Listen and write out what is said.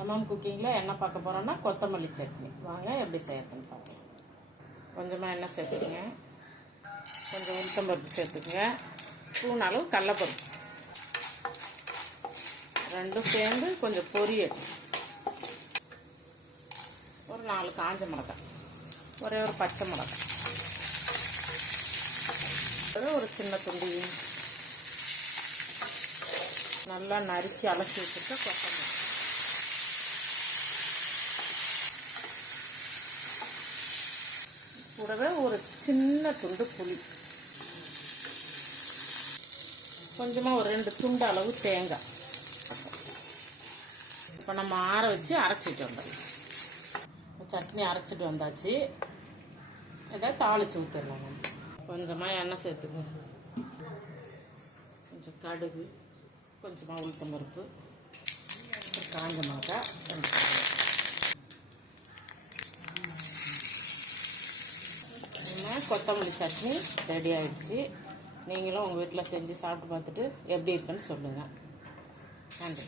MM குக்கிங்கில் என்ன பார்க்க போகிறோன்னா கொத்தமல்லி சட்னி. வாங்க எப்படி செய்யறதுன்னு பார்க்கலாம். கொஞ்சமாக எண்ணெய் சேர்த்துக்குங்க, கொஞ்சம் உளுத்தம்பருப்பு சேர்த்துக்குங்க, ஸ்பூன் அளவு கடலைப்பருப்பு, ரெண்டும் சேர்ந்து கொஞ்சம் பொரியட்டும். ஒரு 4 காஞ்ச மிளகாய், ஒரே ஒரு பச்சை மிளகாய், ஒரு சின்ன துண்டு நல்லா நறுக்கி அலசி வச்சுட்டு கொத்தமல்லி, கூடவே ஒரு சின்ன துண்டு புளி, கொஞ்சமாக ஒரு 2 துண்டு அளவு தேங்காய். இப்போ நம்ம ஆற வச்சு அரைச்சிட்டு வந்தோம். சட்னி அரைச்சிட்டு வந்தாச்சு. இதை தாளித்து ஊற்றிடலாம். கொஞ்சமாக எண்ணெய் சேர்த்துக்கணும், கொஞ்சம் கடுகு, கொஞ்சமாக உளுத்தம் பருப்பு, காஞ்ச மிளகாய், கொத்தமல்லி சட்னி ரெடி ஆகிடுச்சு. நீங்களும் உங்கள் வீட்டில் செஞ்சு சாப்பிட்டு பார்த்துட்டு எப்படி இருக்குன்னு சொல்லுங்கள். நன்றி.